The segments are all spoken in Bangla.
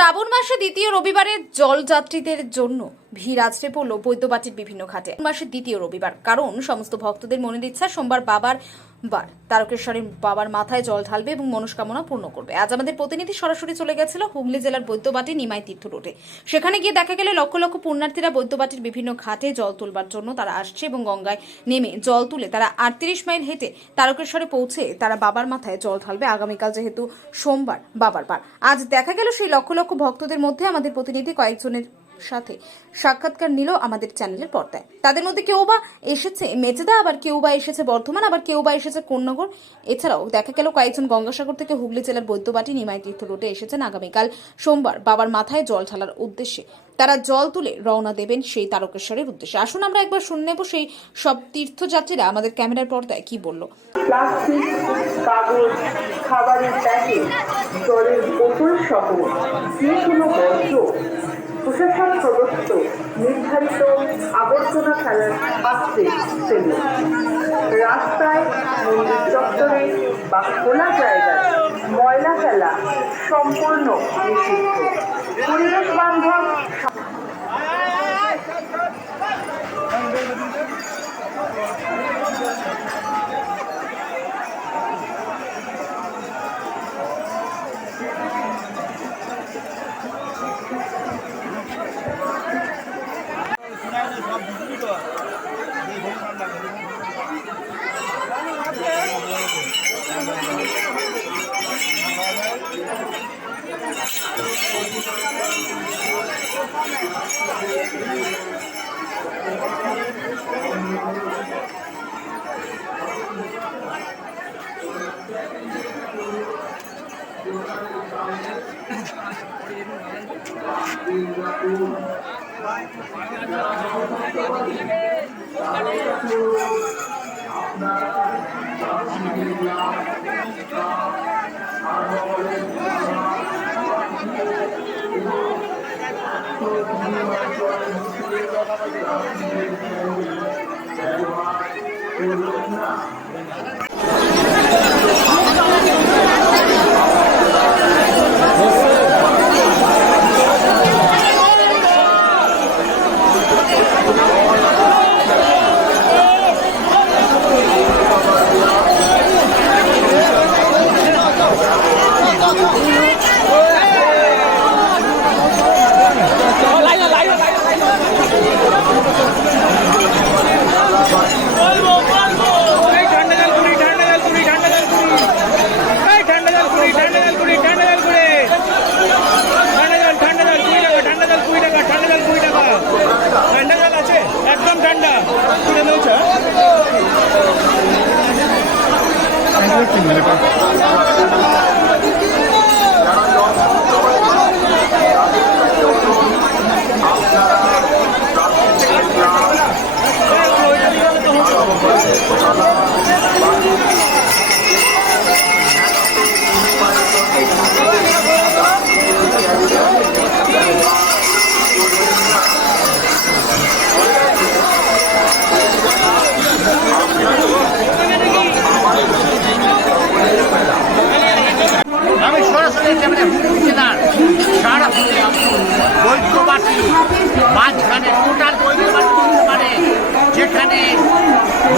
শ্রাবণ মাসে দ্বিতীয় রবিবারে জলযাত্রীদের জন্য ভিড় আছড়ে পড়ল বৈদ্যবাটির বিভিন্ন ঘাটে। মাসের দ্বিতীয় রবিবার, কারণ সমস্ত ভক্তদের মনের ইচ্ছা সোমবার তারকেশ্বরের বাবার মাথায় জল ঢালবে এবং মনস্কামনা পূর্ণ করবে। আজ আমাদের প্রতিনিধি সরাসরি চলে গেছিল হুগলি জেলার বৈদ্যবাটি নিমাই তীর্থ রোডে। সেখানে গিয়ে দেখা গেল লক্ষ লক্ষ পুণ্যার্থীরা বৈদ্যবাটির বিভিন্ন ঘাটে জল তুলবার জন্য তারা আসছে এবং গঙ্গায় নেমে জল তুলে তারা 38 মাইল হেঁটে তারকেশ্বরে পৌঁছে তারা বাবার মাথায় জল ঢালবে। আগামীকাল যেহেতু সোমবার বাবার বার, আজ দেখা গেল সেই লক্ষ লক্ষ ভক্তদের মধ্যে আমাদের প্রতিনিধি কয়েকজনের সাথে সাক্ষাৎকার নিল আমাদের চ্যানেলের পর্দায়। তাদের মধ্যে কেউ বা এসেছে মেচেদা, আবার কেউ বা এসেছে বর্ধমান, আবার কেউ বা এসেছে কোন্নগর। এছাড়াও দেখা গেল কয়েকজন গঙ্গাসাগর থেকে হুগলি জেলার বৈদ্যবাটি নিমাই তীর্থ রোডে এসেছেন আগামীকাল সোমবার বাবার মাথায় জল ঢালার উদ্দেশ্যে। তারা জল তুলে রওনা দেবেন সেই তারকেশ্বরের উদ্দেশ্যে। আসুন আমরা একবার শুনে নেব সেই সব তীর্থযাত্রীরা আমাদের ক্যামেরার পর্দায় কি বলল। প্লাস্টিক, কাগজ, খাবারের প্যাকেট, জলের বোতল সহ যে কোনো বর্জ্য প্রশাসন প্রদত্ত নির্ধারিত আবর্জনা ফেলার পাত্রে ফেলুন। রাস্তায়, মন্দির চত্বরে বা খোলা জায়গায় ময়লা ফেলা সম্পূর্ণ নিষিদ্ধ। পরিবেশ বান্ধব বৈদ্যবাটি মাঝখানে টোটাল বৈদ্যবাটি যেখানে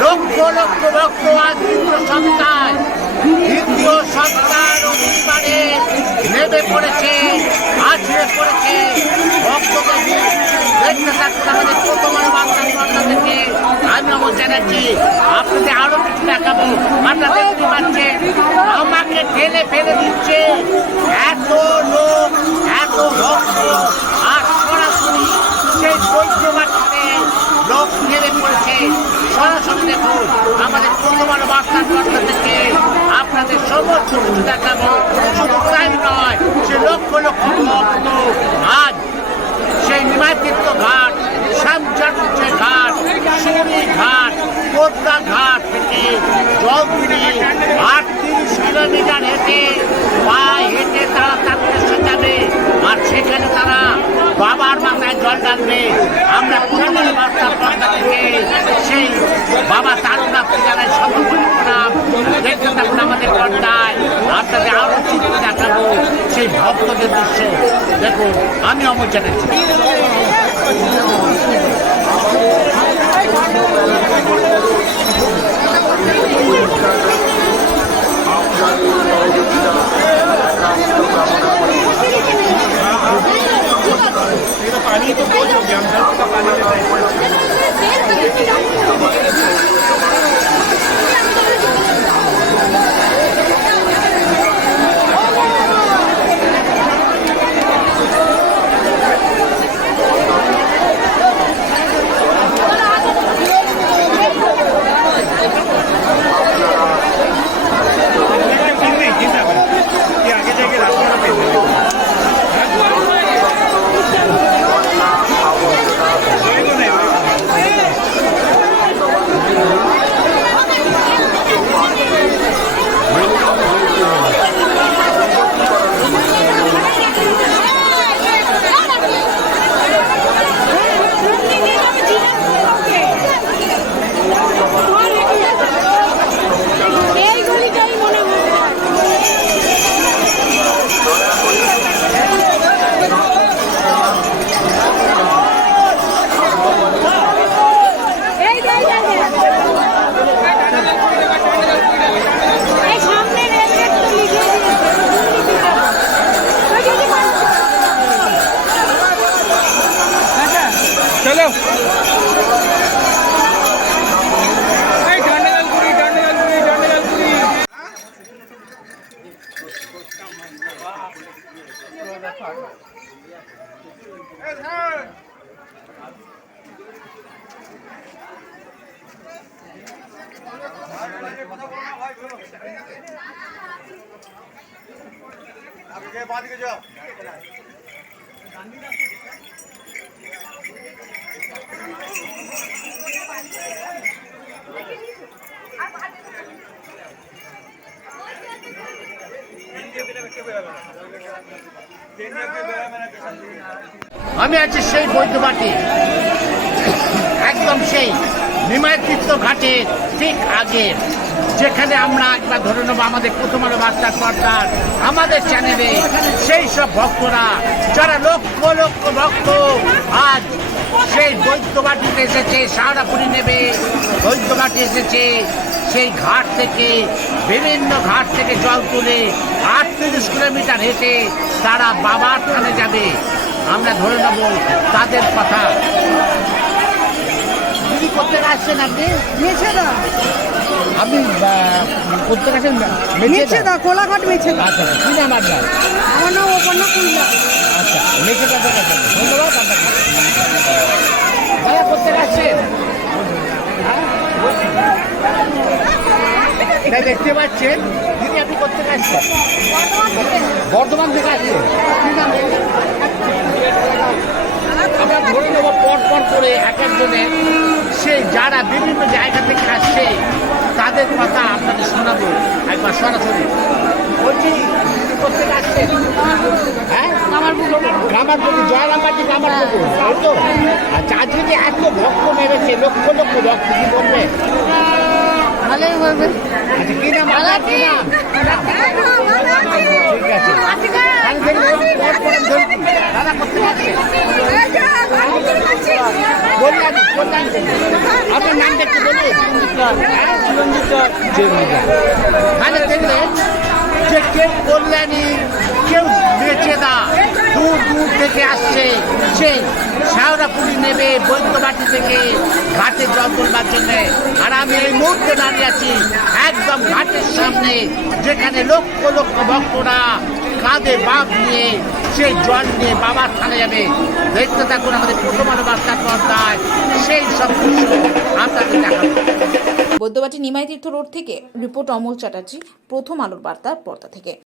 লক্ষ লক্ষ ভক্ত আজ দ্বিতীয় সপ্তাহ রবিবারে নেমে পড়েছে, আছড়ে পড়েছে ভক্তদের। দেখতে থাকুন আমাদের প্রথম বাংলা থেকে আমি অমর জানাচ্ছি। আপনাদের আরো কিছু দেখাবো। আপনারা দেখতে পাচ্ছেন আমাকে ঠেলে ফেলে দিচ্ছে এত লোক, এত ভক্ত, আর সরাসরি সেই বৈদ্যবাটিতে লোক নেমে পড়েছে। সরাসরি দেখুন আমাদের প্রথম বাংলা থেকে আপনাদের সমস্ত কিছু দেখাবো। শুধু তাই নয়, সে লক্ষ লক্ষ ভক্ত আজ সেই নিমাই তীর্থ ঘাট, শ্যামচাঁদ ঘাট, শিউরি ঘাট, পদ্মা ঘাট থেকে জল কিনে 38 কিলোমিটার হেঁটে পায়ে হেঁটে তারা তারকেশ্বর যাবে। আর সেখানে তারা বাবার মাথায় জল ঢালবে। আমরা পুরোনো বার্তা পর্দা থেকে সেই বাবা তারকনাথকে জানাই সর্বপ্রথম দেখতে থাকুন আমাদের পর্দায়। আপনাদের আরো চিত্র দেখাবো সেই ভক্ত ভক্তদের দৃশ্য দেখুন। আমি অমল চ্যাটার্জি। चलो আমি আছি সেই বৈদ্যবাটি, একদম সেই নিমাইতীর্থ ঘাটের ঠিক আগে, যেখানে আমরা একবার ধরে নেবো আমাদের প্রথম আলো বার্তার পর্দার আমাদের চ্যানেলে সেই সব ভক্তরা যারা লক্ষ লক্ষ ভক্ত আজ সেই বৈদ্যবাটিতে এসেছে, শাওড়াপুরি নেবে বৈদ্যবাটি এসেছে। সেই ঘাট থেকে বিভিন্ন ঘাট থেকে জল তুলে 38 কিলোমিটার হেঁটে তারা বাবার থানে যাবে। আমরা ধরে নেব তাদের কথা। দিদি করতে আসছেন আপনি? মেছেদা আপনি করতে আসেন মেছেদা কোলাঘাট মেছেদা। আচ্ছা, কি নাম আপনার? আমার নাম অপর্ণা কুন্ডা। আচ্ছা, মেছেদা দেখাচ্ছেন, ধন্যবাদ আপনাকে। দাদা করতে আসছেন? এটা দেখতে পাচ্ছেন দিদি, আপনি করতে আসছেন? বর্ধমান থেকে আসছেন। কি নাম? আমরা ধরে নেব পর পর করে এক একজনে সেই যারা বিভিন্ন জায়গা থেকে আসছে তাদের কথা আপনাদের শোনাবো একবার সরাসরি। বলছি করতে আসছেন? হ্যাঁ, গ্রামারপুকুর, জয়রামবাটি গ্রামারপুকুর, তাই তো? আচ্ছা, আজকে যে এত ভক্ত মেরেছে, লক্ষ লক্ষ ভক্ত, কি বলবে? ভালোই বলবে। আচ্ছা, কি নাম আপনার? কি নাম? ঠিক আছে, দাদা করতে পারছেন? বললাম আপনার নামটা একটু বলুন। মানে দেখলে যে কেউ কল্যাণী, কেউ মেচেদা, দূর দূর থেকে আসছে সেই শাওড়াপুরি নেবে বৈদ্যবাটি থেকে ঘাটে জল তুলবার জন্য। আর আমি এই মুহূর্তে দাঁড়িয়ে আছি একদম ঘাটের সামনে, যেখানে লক্ষ লক্ষ ভক্তরা কাঁধে বাপ নিয়ে সেই জল নিয়ে বাবার থানে যাবে। দেখতে থাকুন আমাদের প্রথম আলো বার্তার পর্দায় সেই সব দৃশ্য আপনাদের দেখাবো। বৈদ্যবাটি নিমাইতীর্থ রোড থেকে রিপোর্ট অমল চ্যাটার্জি, প্রথম আলোর বার্তার পর্দা থেকে।